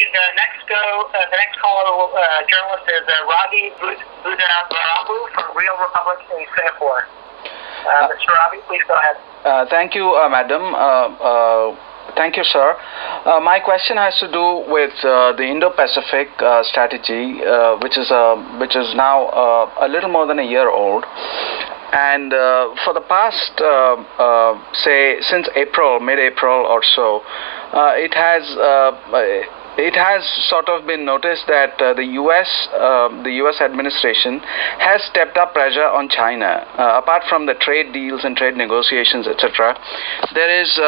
The next caller, journalist is Ravi Budarabu from Real Republic in Singapore. Mr. Ravi, please go ahead. Thank you, madam. Thank you, sir. My question has to do with the Indo-Pacific strategy, which is now a little more than a year old. And for the past, say, since mid-April or so, it has sort of been noticed that the U.S. administration has stepped up pressure on China. Apart from the trade deals and trade negotiations, etc., there is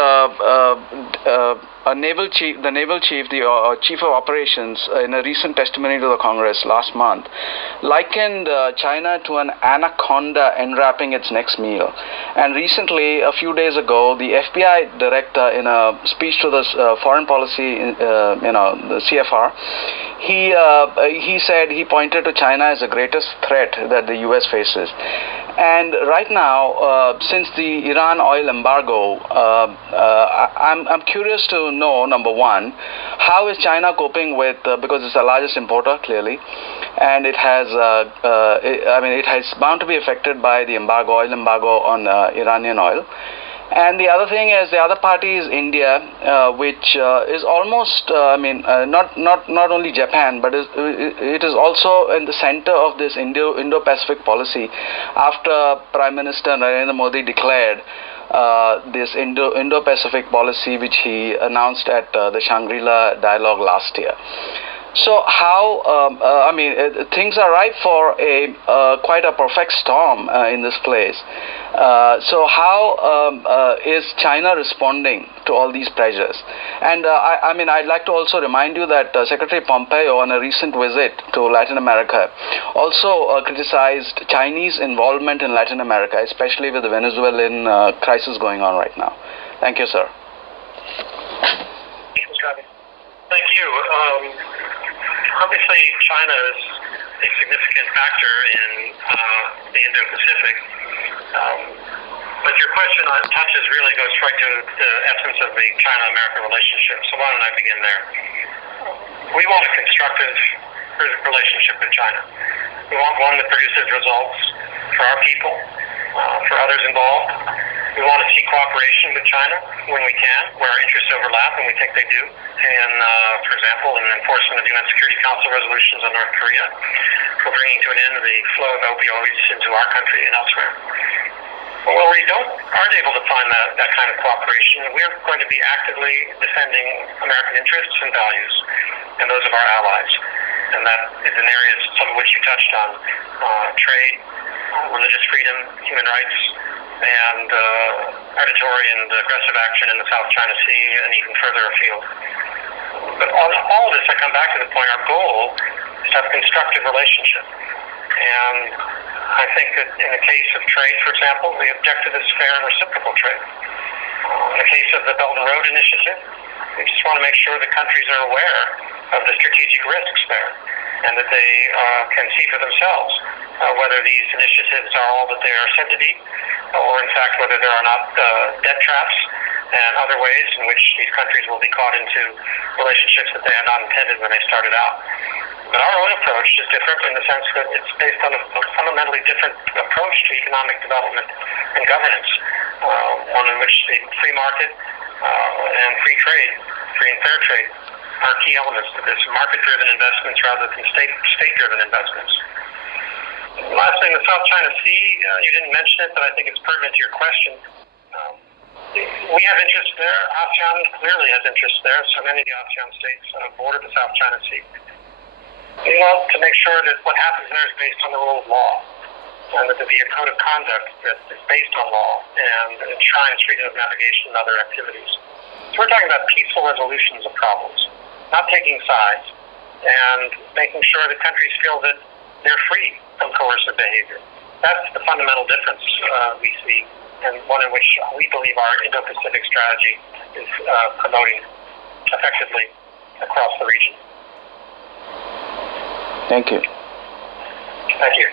the naval chief, the chief of operations, in a recent testimony to the Congress last month, likened China to an anaconda enwrapping its next meal. And recently, a few days ago, the FBI director, in a speech to the foreign policy, the CFR, he pointed to China as the greatest threat that the U.S. faces. And right now, since the Iran oil embargo, I'm curious to know, number one, how is China coping with, because it's the largest importer, clearly, and it has bound to be affected by the oil embargo on Iranian oil. And the other thing is, the other party is India, which is almost, not only Japan, but it is also in the center of this Indo-Pacific policy after Prime Minister Narendra Modi declared this Indo-Pacific policy, which he announced at the Shangri-La Dialogue last year. So how, things are ripe for quite a perfect storm in this place. So how is China responding to all these pressures? And I'd like to also remind you that Secretary Pompeo, on a recent visit to Latin America, also criticized Chinese involvement in Latin America, especially with the Venezuelan crisis going on right now. Thank you, sir. Thank you. Obviously, China is a significant factor in the Indo-Pacific. But your question goes right to the essence of the China-America relationship. So why don't I begin there? We want a constructive relationship with China. We want one that produces results for our people, for others involved. We want to see cooperation with China when we can, where our interests overlap, and we think they do. And, for example, in enforcement of UN Security Council resolutions on North Korea, for bringing to an end the flow of opioids into our country and elsewhere. But where we aren't able to find that kind of cooperation, we're going to be actively defending American interests and values, and those of our allies. And that is in areas, some of which you touched on, trade, religious freedom, human rights, and predatory and aggressive action in the South China Sea and even further afield. But all of this, I come back to the point, our goal is to have a constructive relationship. And I think that in the case of trade, for example, the objective is fair and reciprocal trade. In the case of the Belt and Road Initiative, we just want to make sure that countries are aware of the strategic risks there and that they can see for themselves whether these initiatives are all that they are said to be, or in fact whether there are not debt traps and other ways in which these countries will be caught into relationships that they had not intended when they started out. But our own approach is different in the sense that it's based on a fundamentally different approach to economic development and governance, one in which the free market and free and fair trade are key elements to this, market-driven investments rather than state-driven investments. Last thing, the South China Sea, you didn't mention it, but I think it's pertinent to your question. We have interest there. ASEAN clearly has interest there. So many of the ASEAN states border the South China Sea. We want to make sure that what happens there is based on the rule of law, and that there be a code of conduct that is based on law and enshrines freedom of navigation and other activities. So we're talking about peaceful resolutions of problems, not taking sides, and making sure that countries feel that they're free from coercive behavior. That's the fundamental difference we see, and one in which we believe our Indo-Pacific strategy is promoting effectively across the region. Thank you. Thank you.